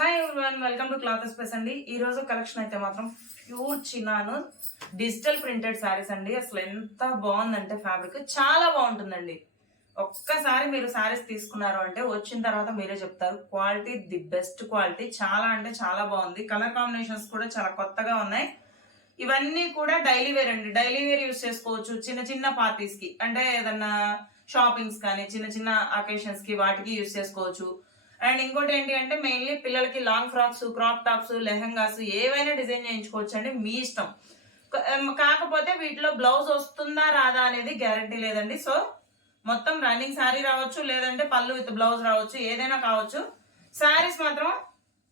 Hi one welcome to cloth express అండి. ఈ రోజు కలెక్షన్ అయితే మాత్రం pure chinon digital printed sarees అండి. అసలు ఎంత బాగుందంటే ఫ్యాబ్రిక్ చాలా బాగుంటుందండి. ఒక్కసారి మీరు శారీస్ తీసుకున్నారు అంటే వచ్చిన తర్వాత మీరే చెప్తారు. క్వాలిటీ ది బెస్ట్ క్వాలిటీ చాలా అంటే చాలా బాగుంది. కలర్ కాంబినేషన్స్ కూడా చాలా కొత్తగా ఉన్నాయి. ఇవన్నీ కూడా డైలీ వేర్ అండి. డైలీ వేర్ యూస్ చేసుకోవచ్చు. చిన్న చిన్న పార్టీస్కి అంటే ఏదన్నా షాపింగ్స్ కానీ చిన్న చిన్న అకేషన్స్కి వాటికి యూస్ చేసుకోవచ్చు. అండ్ ఇంకోటి ఏంటి అంటే మెయిన్లీ పిల్లలకి long frocks crop tops lehengas ఏవైనా డిజైన్ చేయించుకోవచ్చు అండి మీ ఇష్టం. కాకపోతే వీటిలో బ్లౌజ్ వస్తుందా రాదా అనేది గ్యారంటీ లేదండి. సో మొత్తం రన్నింగ్ శారీ రావచ్చు లేదంటే పళ్ళు విత్ బ్లౌజ్ రావచ్చు ఏదైనా కావచ్చు. శారీస్ మాత్రం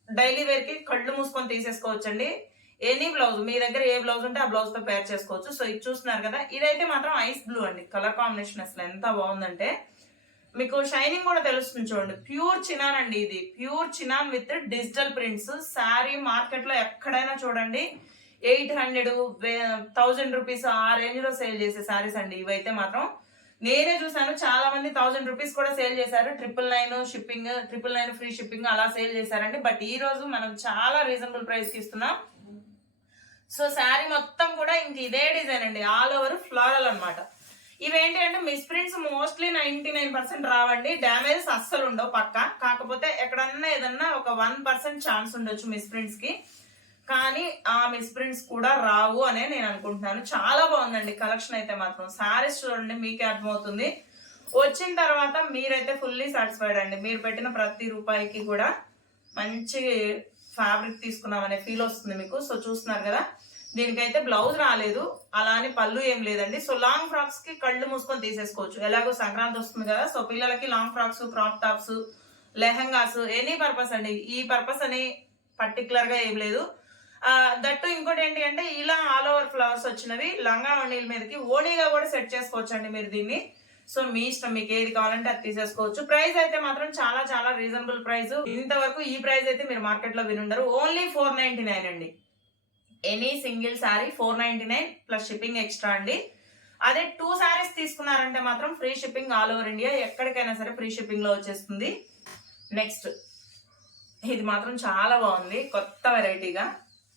డైలీ వేర్కి కళ్ళు మూసుకొని తీసేసుకోవచ్చండి. ఎనీ బ్లౌజ్ మీ దగ్గర ఏ బ్లౌజ్ ఉంటే ఆ బ్లౌజ్తో పేర్ చేసుకోవచ్చు. సో ఇది చూస్తున్నారు కదా ఇదైతే మాత్రం ఐస్ బ్లూ అండి. కలర్ కాంబినేషన్ అసలు ఎంత బాగుందంటే మీకు షైనింగ్ కూడా తెలుస్తుంది చూడండి. ప్యూర్ చినాన్ అండి ఇది. Pure chinon with digital prints. Sari మార్కెట్లో ఎక్కడైనా చూడండి. ఎయిట్ హండ్రెడ్ థౌజండ్ రూపీస్ ఆ రేంజ్లో సేల్ చేసే శారీస్ అండి. ఇవైతే మాత్రం నేనే చూశాను. చాలా మంది థౌజండ్ రూపీస్ కూడా సేల్ చేశారు. Triple nine shipping triple nine free shipping అలా సేల్ చేశారండి. బట్ ఈ రోజు మనం చాలా రీజనబుల్ ప్రైస్ ఇస్తున్నాం. సో శారీ మొత్తం కూడా ఇంక ఇదే డిజైన్ అండి. ఆల్ ఓవర్ ఫ్లోరల్ అనమాట ఇవేంటి అంటే misprints mostly ninety nine percent రావండి. డ్యామేజెస్ అస్సలు ఉండవు పక్క. కాకపోతే ఎక్కడన్నా ఏదన్నా ఒక వన్ పర్సెంట్ ఛాన్స్ ఉండొచ్చు మిస్ప్రింట్స్కి కి కానీ ఆ మిస్ప్రింట్స్ కూడా రావు అనే నేను అనుకుంటున్నాను. చాలా బాగుందండి కలెక్షన్ అయితే మాత్రం. శారీస్ చూడండి మీకే అర్థమవుతుంది. వచ్చిన తర్వాత మీరైతే ఫుల్లీ సాటిస్ఫైడ్ అండి. మీరు పెట్టిన ప్రతి రూపాయికి కూడా మంచి ఫ్యాబ్రిక్ తీసుకున్నామనే ఫీల్ వస్తుంది మీకు. సో చూస్తున్నారు కదా దీనికైతే బ్లౌజ్ రాలేదు. అలా అని పళ్ళు ఏం లేదండి. సో లాంగ్ ఫ్రాక్స్కి కళ్ళు మూసుకొని తీసేసుకోవచ్చు. ఎలాగో సంక్రాంతి వస్తుంది కదా. సో పిల్లలకి long frocks crop tops lehengas any purpose అండి. ఈ పర్పస్ అని పర్టికులర్గా ఏం లేదు. దట్టు ఇంకోటి ఏంటి అంటే ఇలా ఆల్ ఓవర్ ఫ్లవర్స్ వచ్చినవి లంగా ఓణీల మీదకి ఓణీగా కూడా సెట్ చేసుకోవచ్చు అండి మీరు దీన్ని. సో మీ ఇష్టం మీకు ఏది కావాలంటే అది తీసేసుకోవచ్చు. ప్రైస్ అయితే మాత్రం చాలా చాలా రీజనబుల్ ప్రైస్ ఇంతవరకు ఈ ప్రైస్ అయితే మీరు మార్కెట్లో వినుండరు. ఓన్లీ ఫోర్ నైన్టీ నైన్ అండి. Any single sari four ninety nine plus shipping extra అండి. అదే టూ శారీస్ తీసుకున్నారంటే మాత్రం free shipping all over India ఎక్కడికైనా సరే ఫ్రీ షిప్పింగ్లో వచ్చేస్తుంది. నెక్స్ట్ ఇది మాత్రం చాలా బాగుంది కొత్త వెరైటీగా.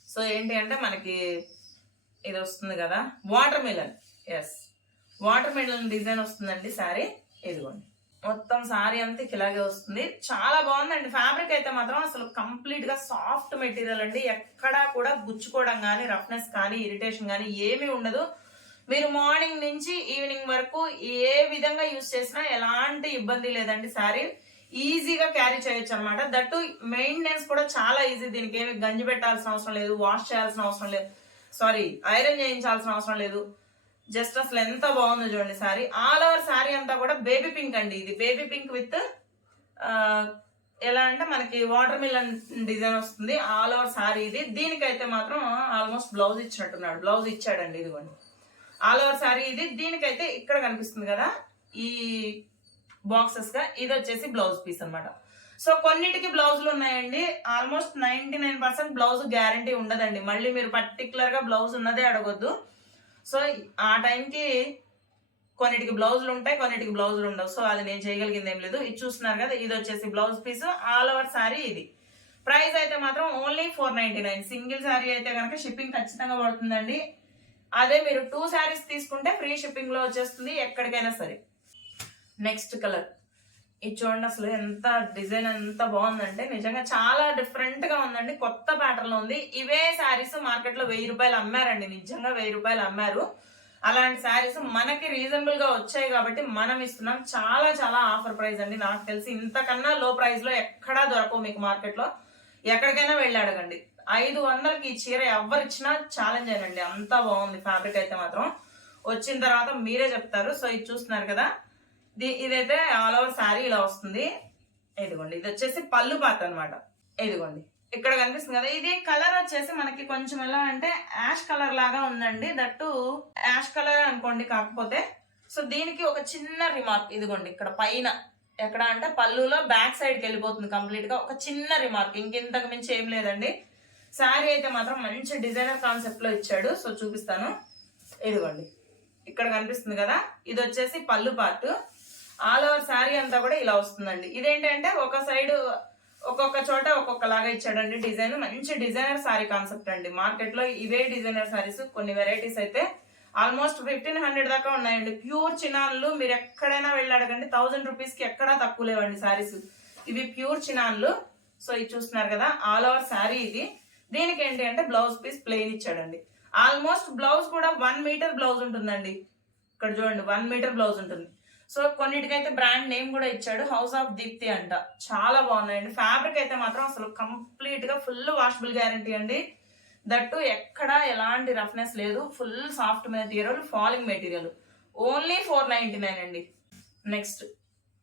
సో ఏంటి అంటే మనకి ఇది వస్తుంది కదా watermelon yes watermelon design వస్తుందండి శారీ ఇదిగోండి. మొత్తం శారీ అంతా ఇలాగే వస్తుంది. చాలా బాగుందండి. ఫ్యాబ్రిక్ అయితే మాత్రం అసలు కంప్లీట్గా సాఫ్ట్ మెటీరియల్ అండి. ఎక్కడా కూడా గుచ్చుకోవడం కానీ రఫ్నెస్ కానీ ఇరిటేషన్ కానీ ఏమీ ఉండదు. మీరు మార్నింగ్ నుంచి ఈవినింగ్ వరకు ఏ విధంగా యూజ్ చేసినా ఎలాంటి ఇబ్బంది లేదండి శారీ ఈజీగా క్యారీ చేయొచ్చు అనమాట దట్టు మెయింటెనెన్స్ కూడా చాలా ఈజీ దీనికి ఏమి గంజి పెట్టాల్సిన అవసరం లేదు వాష్ చేయాల్సిన అవసరం లేదు. సారీ ఐరన్ చేయించాల్సిన అవసరం లేదు. జస్ట్ అసలు ఎంత బాగుందో చూడండి సారీ. ఆల్ ఓవర్ శారీ అంతా కూడా బేబీ పింక్ అండి ఇది. బేబీ పింక్ విత్ ఎలా అంటే మనకి వాటర్ మిలన్ డిజైన్ వస్తుంది. ఆల్ ఓవర్ శారీ ఇది. దీనికైతే మాత్రం ఆల్మోస్ట్ బ్లౌజ్ ఇచ్చినట్టున్నాడు. బ్లౌజ్ ఇచ్చాడండి ఇదిగోండి. ఆల్ ఓవర్ శారీ ఇది. దీనికైతే ఇక్కడ కనిపిస్తుంది కదా ఈ బాక్సెస్గా. ఇది వచ్చేసి బ్లౌజ్ పీస్ అన్నమాట. సో కొన్నిటికి బ్లౌజులు ఉన్నాయండి. Almost ninety nine percent blouse guarantee ఉండదండి. మళ్ళీ మీరు పర్టికులర్గా బ్లౌజ్ ఉన్నదే అడగొద్దు. సో ఆ టైంకి కొన్నిటికి బ్లౌజులు ఉంటాయి కొన్నిటికి బ్లౌజులు ఉండవు. సో అది నేను చేయగలిగింది ఏం లేదు. ఇది చూస్తున్నారు కదా ఇది వచ్చేసి blouse piece all over sari ఇది. ప్రైస్ అయితే మాత్రం only four ninety nine. Single sari అయితే కనుక షిప్పింగ్ ఖచ్చితంగా పడుతుందండి. అదే మీరు టూ శారీస్ తీసుకుంటే ఫ్రీ షిప్పింగ్లో వచ్చేస్తుంది ఎక్కడికైనా సరే. Next colour. ఇది చూడండి అసలు ఎంత డిజైన్ ఎంత బాగుందంటే నిజంగా చాలా డిఫరెంట్గా ఉందండి. కొత్త ప్యాటర్న్లో ఉంది. ఇవే శారీస్ మార్కెట్లో వెయ్యి రూపాయలు అమ్మారండి. నిజంగా వెయ్యి రూపాయలు అమ్మారు. అలాంటి శారీస్ మనకి రీజనబుల్గా వచ్చాయి కాబట్టి మనం ఇస్తున్నాం. చాలా చాలా ఆఫర్ ప్రైస్ అండి. నాకు తెలిసి ఇంతకన్నా లో ప్రైస్లో ఎక్కడా దొరకవు మీకు మార్కెట్లో. ఎక్కడికైనా వెళ్ళి అడగండి. ఐదు వందలకి ఈ చీర ఎవరిచ్చినా ఛాలెంజ్ అయినండి అంత బాగుంది. ఫ్యాబ్రిక్ అయితే మాత్రం. వచ్చిన తర్వాత మీరే చెప్తారు. సో ఇది చూస్తున్నారు కదా. ఇదైతే ఆల్ ఓవర్ శారీ ఇలా వస్తుంది. ఇదిగోండి ఇది వచ్చేసి పళ్ళు పాత అనమాట ఇదిగోండి ఇక్కడ కనిపిస్తుంది కదా ఇది కలర్ వచ్చేసి మనకి కొంచెం ఎలా అంటే యాష్ కలర్ లాగా ఉందండి. దట్టు యాష్ కలర్ అనుకోండి కాకపోతే. సో దీనికి ఒక చిన్న రిమార్క్ ఇదిగోండి ఇక్కడ పైన. ఎక్కడ అంటే పళ్ళులో బ్యాక్ సైడ్కి వెళ్ళిపోతుంది కంప్లీట్గా ఒక చిన్న రిమార్క్. ఇంకింతకు మించి ఏం లేదండి. శారీ అయితే మాత్రం మంచి డిజైనర్ కాన్సెప్ట్లో ఇచ్చాడు. సో చూపిస్తాను. ఇదిగోండి ఇక్కడ కనిపిస్తుంది కదా ఇది వచ్చేసి పళ్ళు పార్ట్. ఆల్ ఓవర్ శారీ అంతా కూడా ఇలా వస్తుందండి. ఇదేంటంటే ఒక సైడ్ ఒక్కొక్క చోట ఒక్కొక్కలాగా ఇచ్చాడండి డిజైన్. మంచి డిజైనర్ శారీ కాన్సెప్ట్ అండి. మార్కెట్లో ఇవే డిజైనర్ శారీస్ కొన్ని వెరైటీస్ అయితే ఆల్మోస్ట్ ఫిఫ్టీన్ హండ్రెడ్ దాకా ఉన్నాయండి. ప్యూర్ చినాన్లు మీరు ఎక్కడైనా వెళ్ళి అడగండి. థౌజండ్ రూపీస్కి ఎక్కడా తక్కువ లేవండి శారీస్. ఇవి ప్యూర్ చినాన్లు. సో ఇది చూస్తున్నారు కదా ఆల్ ఓవర్ శారీ ఇది. దీనికి ఏంటి అంటే బ్లౌజ్ పీస్ ప్లెయిన్ ఇచ్చాడండి. ఆల్మోస్ట్ బ్లౌజ్ కూడా వన్ మీటర్ బ్లౌజ్ ఉంటుందండి. ఇక్కడ చూడండి వన్ మీటర్ బ్లౌజ్ ఉంటుంది. సో కొన్నిటికైతే బ్రాండ్ నేమ్ కూడా ఇచ్చాడు. హౌస్ ఆఫ్ దీప్తి అంట. చాలా బాగున్నాయండి. ఫ్యాబ్రిక్ అయితే మాత్రం అసలు కంప్లీట్గా ఫుల్ వాషబుల్ గ్యారంటీ అండి. దట్టు ఎక్కడ ఎలాంటి రఫ్నెస్ లేదు. Full soft material falling material. Only four ninety nine అండి. నెక్స్ట్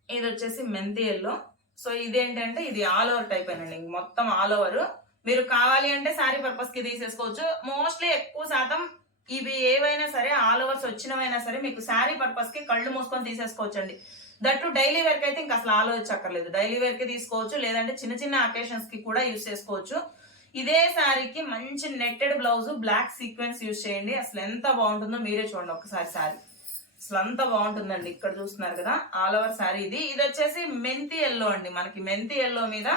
ఇది వచ్చేసి మెంతి ఎల్లో. సో ఇదేంటంటే ఇది ఆల్ ఓవర్ టైప్ అండి. మొత్తం ఆల్ ఓవర్. మీరు కావాలి అంటే శారీ పర్పస్కి తీసేసుకోవచ్చు. మోస్ట్లీ ఎక్కువ శాతం ఇవి ఏవైనా సరే ఆల్ ఓవర్స్ వచ్చినవైనా సరే మీకు శారీ పర్పస్కి కళ్ళు మూసుకొని తీసేసుకోవచ్చండి. దట్టు డైలీ వేర్కి అయితే ఇంకా అసలు ఆలోచించక్కర్లేదు. డైలీ వేర్కి తీసుకోవచ్చు లేదంటే చిన్న చిన్న అకేషన్స్కి కూడా యూస్ చేసుకోవచ్చు. ఇదే శారీకి మంచి netted blouse black sequence use చేయండి. అసలు ఎంత బాగుంటుందో మీరే చూడండి ఒకసారి శారీ. అసలు అంత బాగుంటుందండి ఇక్కడ చూస్తున్నారు కదా ఆల్ ఓవర్ శారీ ఇది. ఇది వచ్చేసి మెంతి ఎల్లో అండి. మనకి మెంతి ఎల్లో మీద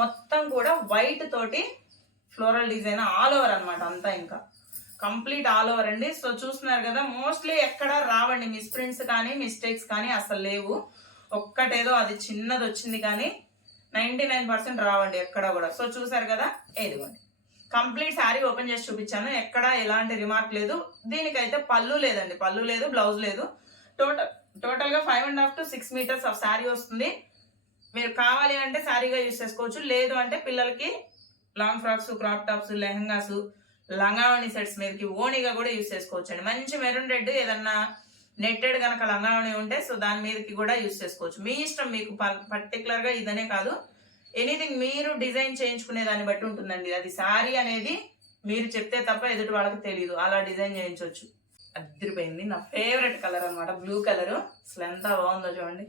మొత్తం కూడా వైట్ తోటి ఫ్లోరల్ డిజైన్ ఆల్ ఓవర్ అన్నమాట అంతా ఇంకా. కంప్లీట్ ఆల్ ఓవర్ అండి. సో చూస్తున్నారు కదా మోస్ట్లీ ఎక్కడ రావండి. మిస్ప్రింట్స్ కానీ మిస్టేక్స్ కానీ అసలు లేవు. ఒక్కటేదో అది చిన్నది వచ్చింది కానీ నైంటీ నైన్ పర్సెంట్ రావండి ఎక్కడ కూడా. సో చూసారు కదా? ఏదిగోండి కంప్లీట్ శారీ ఓపెన్ చేసి చూపించాను. ఎక్కడ ఎలాంటి రిమార్క్ లేదు. దీనికైతే పళ్ళు లేదండి. పళ్ళు లేదు బ్లౌజ్ లేదు. టోటల్ టోటల్గా five and half to six metres of sari వస్తుంది. మీరు కావాలి అంటే శారీగా యూస్ చేసుకోవచ్చు. లేదు అంటే పిల్లలకి long frocks crop tops lehengas లంగావణి sets మీదకి ఓణిగా కూడా యూస్ చేసుకోవచ్చు అండి మంచి మెరూన్ రెడ్ ఏదన్నా నెట్టెడ్ కనుక లంగావణి ఉంటే సో దాని మీదకి కూడా యూస్ చేసుకోవచ్చు. మీ ఇష్టం మీకు పర్టికులర్గా ఇదనే కాదు. ఎనీథింగ్ మీరు డిజైన్ చేయించుకునే దాన్ని బట్టి ఉంటుందండి. అది శారీ అనేది మీరు చెప్తే తప్ప ఎదుటి వాళ్ళకి తెలియదు అలా డిజైన్ చేయించవచ్చు అదిరిపోయింది. నా ఫేవరెట్ కలర్ అనమాట బ్లూ కలర్. అసలు ఎంత బాగుందో చూడండి.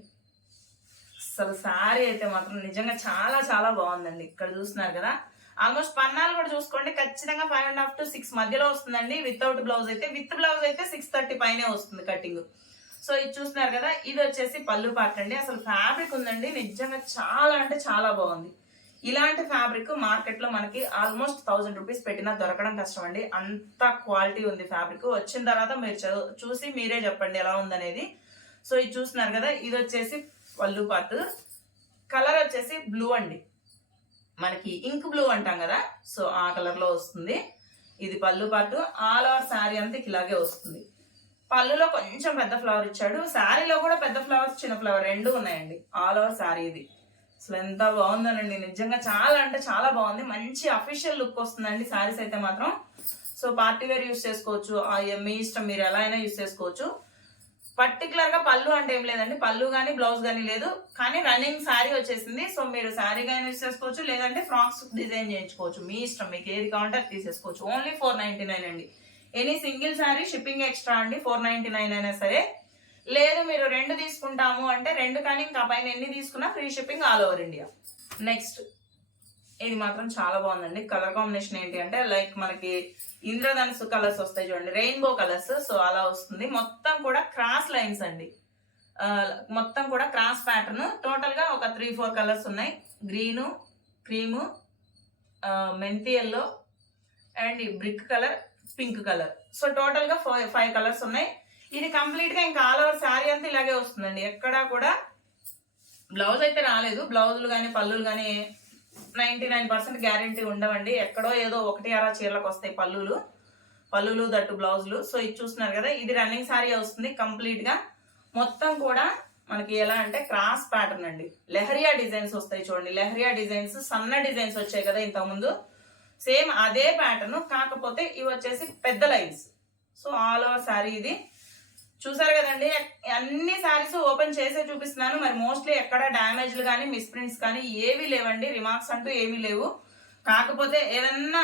అసలు శారీ అయితే మాత్రం నిజంగా చాలా చాలా బాగుందండి. ఇక్కడ చూస్తున్నారు కదా. ఆల్మోస్ట్ పన్నాలు కూడా చూసుకోండి. ఖచ్చితంగా five and half to six మధ్యలో వస్తుందండి. వితౌట్ బ్లౌజ్ అయితే విత్ బ్లౌజ్ అయితే సిక్స్ థర్టీ పైనే వస్తుంది కటింగ్ సో ఇది చూస్తున్నారు కదా ఇది వచ్చేసి పళ్ళు పార్ట్ అండి. అసలు ఫ్యాబ్రిక్ ఉందండి. నిజంగా చాలా అంటే చాలా బాగుంది. ఇలాంటి ఫ్యాబ్రిక్ మార్కెట్లో మనకి ఆల్మోస్ట్ థౌసండ్ రూపీస్ పెట్టినా దొరకడం కష్టం అండి అంత క్వాలిటీ ఉంది ఫ్యాబ్రిక్ వచ్చిన తర్వాత మీరు చూసి మీరే చెప్పండి ఎలా ఉందనేది. సో ఇది చూస్తున్నారు కదా ఇది వచ్చేసి పళ్ళు పార్ట్ కలర్ వచ్చేసి బ్లూ అండి. మనకి ఇంక్ బ్లూ అంటాం కదా సో ఆ కలర్లో వస్తుంది. ఇది పళ్ళు పాటు ఆల్ ఓవర్ శారీ అంతా ఇలాగే వస్తుంది. పళ్ళులో కొంచెం పెద్ద ఫ్లవర్ ఇచ్చాడు. శారీలో కూడా పెద్ద ఫ్లవర్స్ చిన్న ఫ్లవర్ రెండు ఉన్నాయండి. ఆల్ ఓవర్ శారీ ఇది. అసలు ఎంత బాగుందనండి. నిజంగా చాలా అంటే చాలా బాగుంది. మంచి అఫీషియల్ లుక్ వస్తుందండి శారీస్ అయితే మాత్రం. సో పార్టీ వేర్ యూస్ చేసుకోవచ్చు. మీ ఇష్టం మీరు ఎలా అయినా యూస్ చేసుకోవచ్చు. పర్టికులర్గా పళ్ళు అంటే ఏం లేదండి. పళ్ళు కానీ బ్లౌజ్ కానీ లేదు. కానీ రన్నింగ్ శారీ వచ్చేసింది. సో మీరు శారీ కానీ యూస్ చేసుకోవచ్చు లేదంటే ఫ్రాక్స్ డిజైన్ చేయించుకోవచ్చు. మీ ఇష్టం. మీకు ఏది కావాలంటే అది తీసేసుకోవచ్చు. ఓన్లీ ఫోర్ నైన్టీ నైన్ అండి. Any single sari shipping extra అండి. ఫోర్ నైన్టీ నైన్ అయినా సరే. లేదు మీరు రెండు తీసుకుంటాము అంటే రెండు కానీ ఇంకా పైన ఎన్ని తీసుకున్నా free shipping all over India next ఇది మాత్రం చాలా బాగుందండి. కలర్ కాంబినేషన్ ఏంటి అంటే లైక్ మనకి ఇంద్రధనుసు కలర్స్ వస్తాయి చూడండి. రెయిన్బో కలర్స్ సో అలా వస్తుంది. మొత్తం కూడా క్రాస్ లైన్స్ అండి. మొత్తం కూడా క్రాస్ ప్యాటర్న్ టోటల్గా ఒక త్రీ ఫోర్ కలర్స్ ఉన్నాయి. గ్రీను క్రీము మెంతి yellow and brick colour pink colour so టోటల్గా ఫైవ్ ఫైవ్ కలర్స్ ఉన్నాయి. ఇది కంప్లీట్గా ఇంకా ఆల్ ఓవర్ శారీ అంతా ఇలాగే వస్తుందండి. ఎక్కడా కూడా బ్లౌజ్ అయితే రాలేదు. బ్లౌజులు కానీ పళ్ళులు కానీ నైన్టీ నైన్ పర్సెంట్ గ్యారంటీ ఉండవండి. ఎక్కడో ఏదో ఒకటి అరా చీరలకు వస్తాయి పళ్ళులు. పళ్ళులు దట్టు బ్లౌజులు. సో ఇది చూస్తున్నారు కదా ఇది రన్నింగ్ శారీ వస్తుంది కంప్లీట్గా. మొత్తం కూడా మనకి ఎలా అంటే క్రాస్ ప్యాటర్న్ అండి. లెహరియా డిజైన్స్ వస్తాయి చూడండి. లెహరియా డిజైన్స్ సన్న డిజైన్స్ వచ్చాయి కదా ఇంతకుముందు. సేమ్ అదే ప్యాటర్న్ కాకపోతే ఇవి వచ్చేసి పెద్ద lines. So all over sari ఇది. చూసారు కదండి అన్ని శారీస్ ఓపెన్ చేసే చూపిస్తున్నాను. మరి మోస్ట్లీ ఎక్కడ డ్యామేజ్లు కానీ మిస్ప్రింట్స్ కానీ ఏవి లేవండి. రిమార్క్స్ అంటూ ఏమీ లేవు. కాకపోతే ఏదన్నా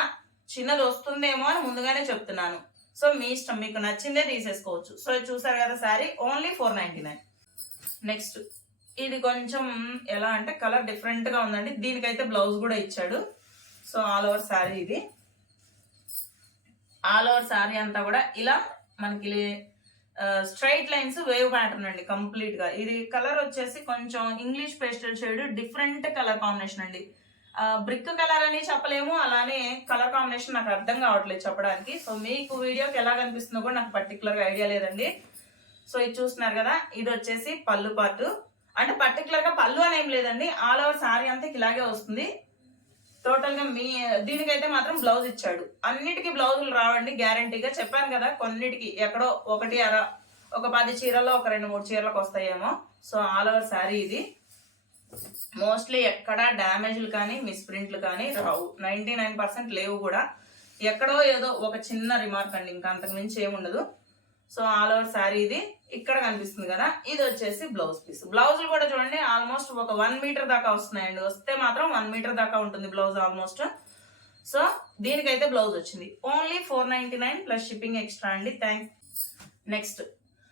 చిన్నది వస్తుందేమో అని ముందుగానే చెప్తున్నాను. సో మీ ఇష్టం. మీకు నచ్చిందే తీసేసుకోవచ్చు. సో ఇది చూసారు కదా sari only four ninety nine. Next ఇది కొంచెం ఎలా అంటే కలర్ డిఫరెంట్గా ఉందండి. దీనికైతే బ్లౌజ్ కూడా ఇచ్చాడు. సో ఆల్ ఓవర్ శారీ ఇది. ఆల్ ఓవర్ శారీ అంతా కూడా ఇలా మనకి స్ట్రైట్ లైన్స్ వేవ్ ప్యాటర్న్ అండి కంప్లీట్గా. ఇది కలర్ వచ్చేసి కొంచెం English pastel shade different colour combination అండి. బ్రిక్ కలర్ అని చెప్పలేము అలానే కలర్ కాంబినేషన్ నాకు అర్థం కావట్లేదు చెప్పడానికి. సో మీకు వీడియోకి ఎలా కనిపిస్తుందో కూడా నాకు పర్టికులర్గా ఐడియా లేదండి. సో ఇది చూస్తున్నారు కదా ఇది వచ్చేసి పళ్ళు పార్ట్ అంటే పర్టికులర్గా పళ్ళు అని ఏం లేదండి ఆల్ ఓవర్ సారీ అంతా ఇలాగే వస్తుంది. టోటల్గా మీ దీనికైతే మాత్రం బ్లౌజ్ ఇచ్చాడు. అన్నిటికీ బ్లౌజులు రావండి గ్యారంటీగా చెప్పాను కదా కొన్నిటికి ఎక్కడో ఒకటి అర ఒక పది చీరల్లో ఒక రెండు మూడు చీరలకు వస్తాయేమో. సో ఆల్ ఓవర్ శారీ ఇది. మోస్ట్లీ ఎక్కడ డ్యామేజ్లు కానీ మిస్ప్రింట్లు కానీ రావు. నైన్టీ నైన్ పర్సెంట్ లేవు కూడా. ఎక్కడో ఏదో ఒక చిన్న రిమార్క్ అండి ఇంకా అంతకు మించి ఏముండదు. సో ఆల్ ఓవర్ శారీ ఇది ఇక్కడ కనిపిస్తుంది కదా. ఇది వచ్చేసి బ్లౌజ్ పీస్. బ్లౌజులు కూడా చూడండి ఆల్మోస్ట్ ఒక వన్ మీటర్ దాకా వస్తున్నాయండి. వస్తే మాత్రం వన్ మీటర్ దాకా ఉంటుంది బ్లౌజ్ ఆల్మోస్ట్. సో దీనికైతే బ్లౌజ్ వచ్చింది. Only four ninety nine plus shipping extra అండి. థ్యాంక్స్ నెక్స్ట్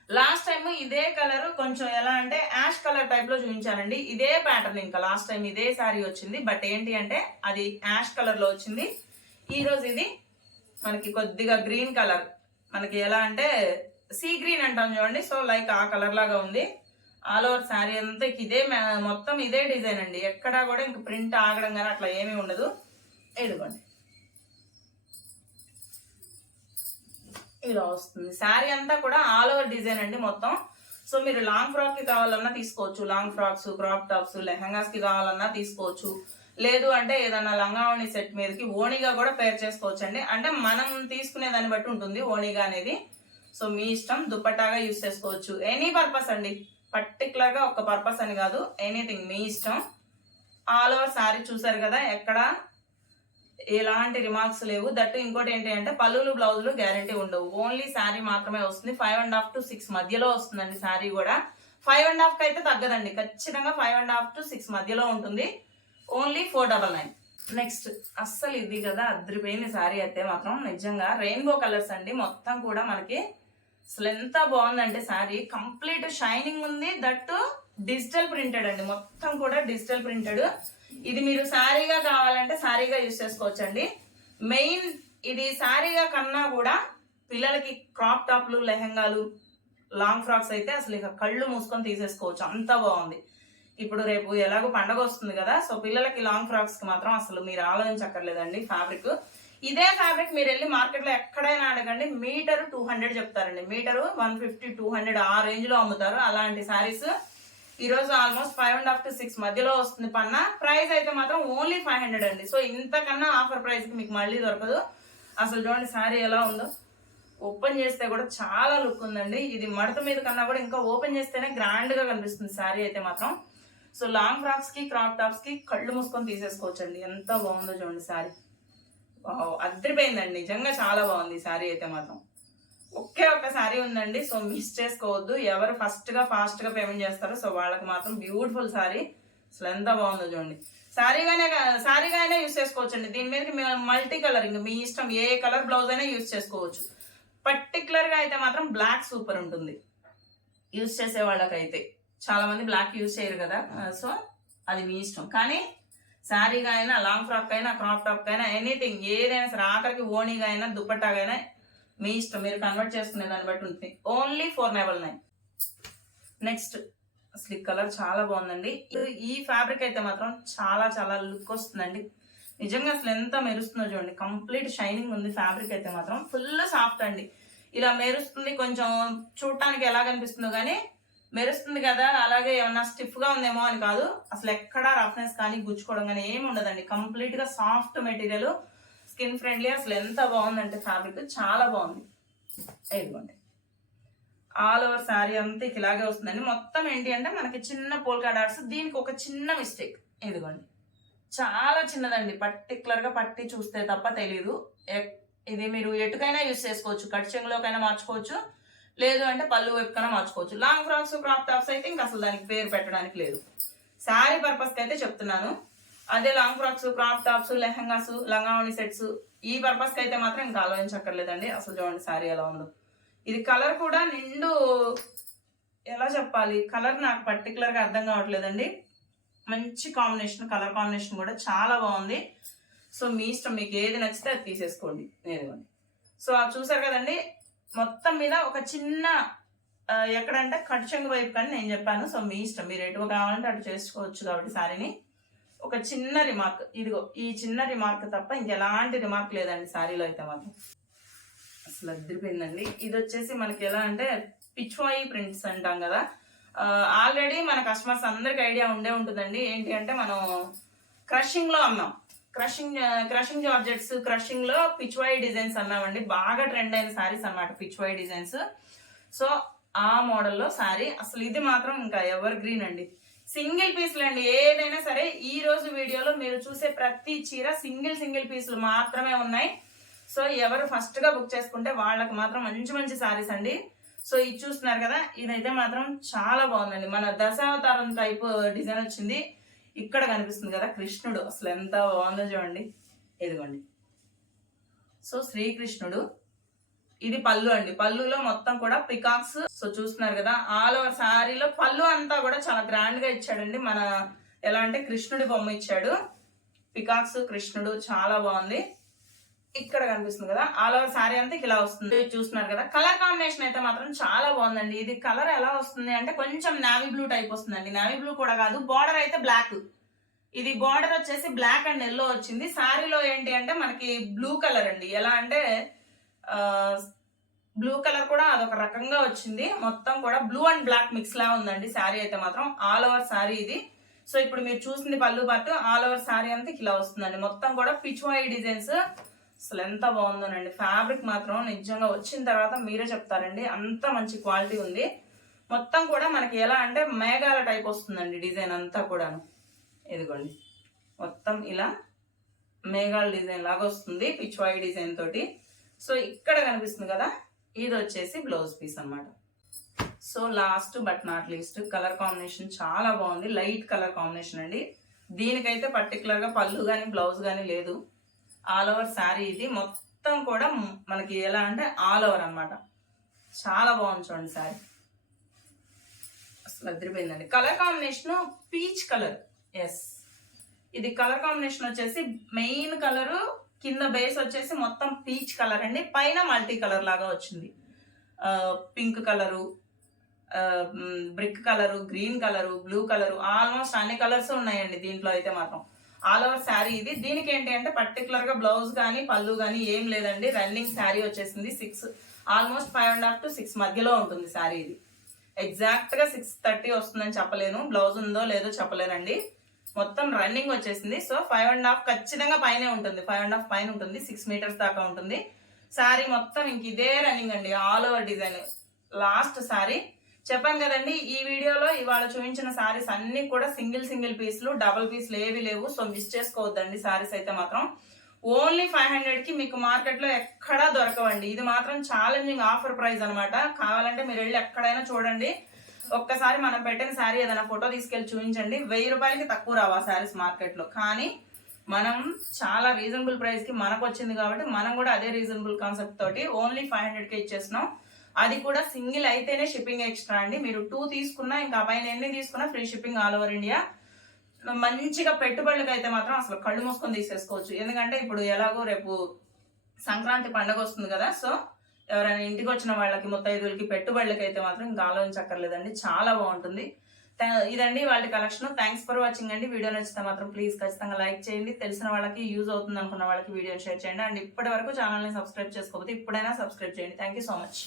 లాస్ట్ టైం ఇదే కలర్ కొంచెం ఎలా అంటే యాష్ కలర్ టైప్లో చూపించానండి ఇదే ప్యాటర్న్ ఇంకా లాస్ట్ టైం ఇదే శారీ వచ్చింది. బట్ ఏంటి అంటే అది యాష్ కలర్లో వచ్చింది. ఈ రోజు ఇది మనకి కొద్దిగా గ్రీన్ కలర్. మనకి ఎలా అంటే సీ గ్రీన్ అంటాం చూడండి. సో లైక్ ఆ కలర్ లాగా ఉంది. ఆల్ ఓవర్ శారీ అంతా ఇదే మొత్తం ఇదే డిజైన్ అండి. ఎక్కడా కూడా ఇంక ప్రింట్ ఆగడం కానీ అట్లా ఏమీ ఉండదు. ఇదిగోండి ఇలా వస్తుంది. శారీ అంతా కూడా ఆల్ ఓవర్ డిజైన్ అండి మొత్తం. సో మీరు లాంగ్ ఫ్రాక్కి కావాలన్నా తీసుకోవచ్చు. లాంగ్ ఫ్రాక్స్ క్రాప్ టాప్స్ లెహంగాస్కి కావాలన్నా తీసుకోవచ్చు. లేదు అంటే ఏదన్నా లంగావణి సెట్ మీదకి ఓణిగా కూడా పేర్ చేసుకోవచ్చు అండి అంటే మనం తీసుకునే దాన్ని బట్టి ఉంటుంది ఓణిగా అనేది. సో మీ ఇష్టం దుప్పటాగా యూస్ చేసుకోవచ్చు. ఎనీ పర్పస్ అండి. పర్టికులర్గా ఒక పర్పస్ అని కాదు. ఎనీథింగ్ మీ ఇష్టం. ఆల్ ఓవర్ శారీ చూసారు కదా ఎక్కడ ఎలాంటి రిమార్క్స్ లేవు. దట్ ఇంకోటి ఏంటి అంటే పల్లులు బ్లౌజులు గ్యారంటీ ఉండవు. ఓన్లీ శారీ మాత్రమే వస్తుంది. Five and half to six మధ్యలో వస్తుందండి శారీ కూడా. ఫైవ్ అండ్ హాఫ్కి అయితే తగ్గదండి. ఖచ్చితంగా five and half to six మధ్యలో ఉంటుంది. Only four double nine. Next అస్సలు ఇది కదా అద్రిపోయింది శారీ అయితే మాత్రం నిజంగా రెయిన్బో కలర్స్ అండి. మొత్తం కూడా మనకి అసలు ఎంత బాగుందంటే శారీ కంప్లీట్ షైనింగ్ ఉంది. దట్టు డిజిటల్ ప్రింటెడ్ అండి. మొత్తం కూడా డిజిటల్ ప్రింటెడ్. ఇది మీరు శారీగా కావాలంటే శారీగా యూజ్ చేసుకోవచ్చు అండి మెయిన్ ఇది శారీగా కన్నా కూడా పిల్లలకి క్రాప్ టాప్లు లెహెంగాలు లాంగ్ ఫ్రాక్స్ అయితే అసలు ఇక కళ్ళు మూసుకొని తీసేసుకోవచ్చు. అంత బాగుంది. ఇప్పుడు రేపు ఎలాగో పండగ వస్తుంది కదా సో పిల్లలకి లాంగ్ ఫ్రాక్స్కి మాత్రం అసలు మీరు ఆలోచించక్కర్లేదండి ఫ్యాబ్రిక్ ఇదే ఫ్యాబ్రిక్ మీరు వెళ్ళి మార్కెట్లో ఎక్కడైనా అడగండి మీటర్ టూ హండ్రెడ్ చెప్తారండి. Metre one fifty two hundred ఆ రేంజ్లో అమ్ముతారు. అలాంటి శారీస్ ఈ రోజు almost five and half to six మధ్యలో వస్తుంది పన్న. ప్రైస్ అయితే మాత్రం ఓన్లీ ఫైవ్ హండ్రెడ్ అండి. సో ఇంతకన్నా ఆఫర్ ప్రైస్కి మీకు మళ్ళీ దొరకదు. అసలు చూడండి శారీ ఎలా ఉందో. ఓపెన్ చేస్తే కూడా చాలా లుక్ ఉందండి. ఇది మడత మీద కన్నా కూడా ఇంకా ఓపెన్ చేస్తేనే గ్రాండ్గా కనిపిస్తుంది శారీ అయితే మాత్రం. సో లాంగ్ ఫ్రాక్స్కి క్రాప్ టాప్స్కి కళ్ళు మూసుకొని తీసేసుకోవచ్చు అండి ఎంత బాగుందో చూడండి శారీ. అద్దరిపోయిందండి నిజంగా చాలా బాగుంది శారీ అయితే మాత్రం. ఒకే ఒక్క శారీ ఉందండి సో మిస్ చేసుకోవద్దు. ఎవరు ఫస్ట్గా ఫాస్ట్గా పేమెంట్ చేస్తారో సో వాళ్ళకి మాత్రం బ్యూటిఫుల్ శారీ. అసలు ఎంత బాగుందో చూడండి. శారీగానే శారీగా అయినా యూస్ చేసుకోవచ్చండి. దీని మీదకి మల్టీ కలర్ ఇంకా మీ ఇష్టం ఏ కలర్ బ్లౌజ్ అయినా యూస్ చేసుకోవచ్చు. పర్టికులర్గా అయితే మాత్రం బ్లాక్ సూపర్ ఉంటుంది. యూస్ చేసే వాళ్ళకైతే. చాలా మంది బ్లాక్ యూస్ చేయరు కదా. సో అది మీ ఇష్టం. కానీ శారీగా అయినా లాంగ్ ఫ్రాక్ అయినా క్రాప్ టాప్ అయినా ఎనీథింగ్ ఏదైనా సరే ఆఖరికి ఓణిగా అయినా దుప్పట్టాగా అయినా మీ ఇష్టం. మీరు కన్వర్ట్ చేసుకునే దాన్ని బట్టి ఉంటుంది. Only four double nine next అసలు ఈ కలర్ చాలా బాగుందండి. ఇది- ఈ ఫ్యాబ్రిక్ అయితే మాత్రం చాలా చాలా లుక్ వస్తుందండి. నిజంగా అసలు ఎంత మెరుస్తుందో చూడండి. కంప్లీట్ షైనింగ్ ఉంది ఫ్యాబ్రిక్ అయితే మాత్రం. ఫుల్ సాఫ్ట్ అండి. ఇలా మెరుస్తుంది కొంచెం చూడటానికి ఎలా కనిపిస్తుందో కానీ మెరుస్తుంది కదా అలాగే ఏమన్నా స్టిఫ్గా ఉందేమో అని కాదు. అసలు ఎక్కడా రఫ్నెస్ కానీ గుచ్చుకోవడం కానీ ఏమి ఉండదండి. కంప్లీట్గా సాఫ్ట్ మెటీరియల్ స్కిన్ ఫ్రెండ్లీ అసలు ఎంత బాగుందంటే ఫ్యాబ్రిక్ చాలా బాగుంది. ఇదిగోండి. ఆల్ ఓవర్ శారీ అంతా ఇలాగే వస్తుందండి. మొత్తం ఏంటి అంటే మనకి చిన్న పోల్కా డాట్స్ దీనికి ఒక చిన్న మిస్టేక్ ఇదిగోండి. చాలా చిన్నదండి. పర్టికులర్గా పట్టి చూస్తే తప్ప తెలీదు. ఎక్- ఇది మీరు ఎటుకైనా యూస్ చేసుకోవచ్చు. కట్ చెంగులోకైనా మార్చుకోవచ్చు. లేదు అంటే పళ్ళు వైపుకైనా మార్చుకోవచ్చు. లాంగ్ ఫ్రాక్స్ క్రాప్ టాప్స్ అయితే ఇంకా అసలు దానికి పేరు పెట్టడానికి లేదు. శారీ పర్పస్కి అయితే చెప్తున్నాను. అదే long frocks crop tops lehengas లంగావణి sets ఈ పర్పస్కి అయితే మాత్రం ఇంకా ఆలోచించక్కర్లేదండి. అసలు చూడండి శారీ ఎలా ఉందో. ఇది కలర్ కూడా నిండు ఎలా చెప్పాలి? కలర్ నాకు పర్టికులర్గా అర్థం కావట్లేదండి. మంచి కాంబినేషన్ కలర్ కాంబినేషన్ కూడా చాలా బాగుంది. సో మీ ఇష్టం మీకు ఏది నచ్చితే అది తీసేసుకోండి. నేను సో అది చూసారు కదండి మొత్తం మీద ఒక చిన్న ఎక్కడంటే కడుచంగు వైపు కానీ నేను చెప్పాను. సో మీ ఇష్టం. మీరు ఎటు కావాలంటే అటు చేసుకోవచ్చు కాబట్టి శారీని ఒక చిన్న రిమార్క్. ఇదిగో ఈ చిన్న రిమార్క్ తప్ప ఇంకెలాంటి రిమార్క్ లేదండి సారీలో అయితే మాత్రం. అసలు అద్దరిపోయిందండి ఇది వచ్చేసి మనకి ఎలా అంటే పిచ్వాయి ప్రింట్స్ అంటాం కదా. ఆల్రెడీ మన కస్టమర్స్ అందరికి ఐడియా ఉండే ఉంటుందండి. ఏంటి అంటే మనం క్రషింగ్లో అమ్మాం క్రషింగ్ క్రషింగ్ జార్జెట్స్ క్రషింగ్లో పిచ్వాయి డిజైన్స్ అన్నామండి. బాగా ట్రెండ్ అయిన సారీస్ అన్నమాట పిచ్వాయి డిజైన్స్. సో ఆ మోడల్లో సారీ అసలు ఇది మాత్రం ఇంకా ఎవర్ గ్రీన్ అండి సింగిల్ పీస్లు అండి. ఏదైనా సరే ఈ రోజు వీడియోలో మీరు చూసే ప్రతి చీర సింగిల్ సింగిల్ పీసులు మాత్రమే ఉన్నాయి. సో ఎవరు ఫస్ట్గా బుక్ చేసుకుంటే వాళ్ళకి మాత్రం మంచి మంచి సారీస్ అండి. సో ఇది చూస్తున్నారు కదా ఇదైతే మాత్రం చాలా బాగుందండి. మన దశావతారం టైప్ డిజైన్ వచ్చింది. ఇక్కడ కనిపిస్తుంది కదా కృష్ణుడు. అసలు ఎంత బాగుందో చూడండి. ఇదిగోండి. సో శ్రీకృష్ణుడు. ఇది పళ్ళు అండి. పళ్ళులో మొత్తం కూడా పికాక్స్ సో చూస్తున్నారు కదా ఆల్ ఓవర్ శారీలో పళ్ళు అంతా కూడా చాలా గ్రాండ్గా ఇచ్చాడండి. మన ఎలా అంటే కృష్ణుడి బొమ్మ ఇచ్చాడు. పికాక్స్ కృష్ణుడు చాలా బాగుంది. ఇక్కడ కనిపిస్తుంది కదా. ఆల్ ఓవర్ శారీ అంతా ఇలా వస్తుంది. చూస్తున్నారు కదా. కలర్ కాంబినేషన్ అయితే మాత్రం చాలా బాగుందండి. ఇది కలర్ ఎలా వస్తుంది అంటే కొంచెం నావీ బ్లూ టైప్ వస్తుందండి. నావీ బ్లూ కూడా కాదు బార్డర్ అయితే బ్లాక్ ఇది బార్డర్ వచ్చేసి బ్లాక్ అండ్ ఎల్లో వచ్చింది. శారీలో ఏంటి అంటే మనకి బ్లూ కలర్ అండి. ఎలా అంటే బ్లూ కలర్ కూడా అదొక రకంగా వచ్చింది. మొత్తం కూడా బ్లూ అండ్ బ్లాక్ మిక్స్ లా ఉందండి శారీ అయితే మాత్రం. ఆల్ ఓవర్ శారీ ఇది. సో ఇప్పుడు మీరు చూసింది పళ్ళు పట్టు ఆల్ ఓవర్ శారీ అంతా ఇలా వస్తుందండి. మొత్తం కూడా పిచ్వాయి డిజైన్స్ అసలు ఎంత బాగుందోనండి. ఫ్యాబ్రిక్ మాత్రం నిజంగా వచ్చిన తర్వాత మీరే చెప్తారండి. అంత మంచి క్వాలిటీ ఉంది. మొత్తం కూడా మనకి ఎలా అంటే మేఘాల టైప్ వస్తుందండి డిజైన్ అంతా కూడాను. ఇదిగోండి. మొత్తం ఇలా మేఘాల డిజైన్ లాగా వస్తుంది. పిచ్వాయి డిజైన్ తోటి. సో ఇక్కడ కనిపిస్తుంది కదా ఇది వచ్చేసి బ్లౌజ్ పీస్ అన్నమాట. So last but not least colour combination చాలా బాగుంది. లైట్ కలర్ కాంబినేషన్ అండి. దీనికైతే పర్టికులర్గా పళ్ళు కానీ బ్లౌజ్ కానీ లేదు. ఆల్ ఓవర్ శారీ ఇది. మొత్తం కూడా మనకి ఎలా అంటే ఆల్ ఓవర్ అన్నమాట. చాలా బాగుంది చూడండి శారీ. అసలు అదిరిపోయిందండి. Colour combination peach colour. Yes ఇది కలర్ కాంబినేషన్ వచ్చేసి మెయిన్ కలరు కింద బేస్ వచ్చేసి మొత్తం పీచ్ కలర్ అండి. పైన మల్టీ కలర్ లాగా వచ్చింది. Pink colour brick colour green colour blue colour almost అన్ని కలర్స్ ఉన్నాయండి దీంట్లో అయితే మాత్రం. ఆల్ ఓవర్ శారీ ఇది. దీనికి ఏంటి అంటే పర్టికులర్గా బ్లౌజ్ కానీ పళ్ళు కానీ ఏం లేదండి. రన్నింగ్ శారీ వచ్చేసింది six almost five and half to six మధ్యలో ఉంటుంది శారీ ఇది. ఎగ్జాక్ట్గా సిక్స్ థర్టీ వస్తుందని చెప్పలేను. బ్లౌజ్ ఉందో లేదో చెప్పలేనండి. మొత్తం రన్నింగ్ వచ్చేసింది. సో ఫైవ్ అండ్ హాఫ్ ఖచ్చితంగా పైనే ఉంటుంది. ఫైవ్ అండ్ హాఫ్ పైన ఉంటుంది. సిక్స్ మీటర్స్ దాకా ఉంటుంది. శారీ మొత్తం ఇంక ఇదే రన్నింగ్ అండి. All over design last sari. చెప్పాను కదండి ఈ వీడియోలో ఇవాళ చూపించిన శారీస్ అన్ని కూడా సింగిల్ సింగిల్ పీస్లు డబుల్ పీస్లు ఏవి లేవు. సో మిస్ చేసుకోవద్దండి సారీస్ అయితే మాత్రం. ఓన్లీ ఫైవ్ హండ్రెడ్కి మీకు మార్కెట్లో ఎక్కడా దొరకవండి. ఇది మాత్రం ఛాలెంజింగ్ ఆఫర్ ప్రైస్ అనమాట కావాలంటే మీరు వెళ్ళి ఎక్కడైనా చూడండి. ఒక్కసారి మనం పెట్టిన శారీ ఏదైనా ఫోటో తీసుకెళ్ళి చూపించండి. వెయ్యి రూపాయలకి తక్కువ రావు ఆ శారీస్ మార్కెట్లో. కానీ మనం చాలా రీజనబుల్ ప్రైస్కి మనకు వచ్చింది కాబట్టి మనం కూడా అదే రీజనబుల్ కాన్సెప్ట్ తోటి ఓన్లీ ఫైవ్ హండ్రెడ్కి ఇచ్చేస్తున్నాం. అది కూడా సింగిల్ అయితేనే షిప్పింగ్ ఎక్స్ట్రా అండి. మీరు టూ తీసుకున్నా ఇంకా పైన ఎన్ని తీసుకున్నా free shipping all over India మంచిగా పెట్టుబడులకు అయితే మాత్రం అసలు కళ్ళు మూసుకొని తీసేసుకోవచ్చు. ఎందుకంటే ఇప్పుడు ఎలాగో రేపు సంక్రాంతి పండగ వస్తుంది కదా సో ఎవరైనా ఇంటికి వచ్చిన వాళ్ళకి ముత్తైదులకి పెట్టుబడులకి అయితే మాత్రం ఇంకా ఆలోచించక్కర్లేదండి. చాలా బాగుంటుంది. ఇదండి వాళ్ళ కలెక్షన్ థ్యాంక్స్ ఫర్ వాచింగ్ అండి. వీడియో నచ్చితే మాత్రం ప్లీజ్ ఖచ్చితంగా లైక్ చేయండి. తెలిసిన వాళ్ళకి యూజ్ అవుతుంది అనుకున్న వాళ్ళకి వీడియో షేర్ చేయండి. అండ్ ఇప్పటి వరకు ఛానల్ని సబ్స్క్రైబ్ చేసుకోకపోతే ఇప్పుడైనా సబ్స్క్రైబ్ చేయండి. Thank you so much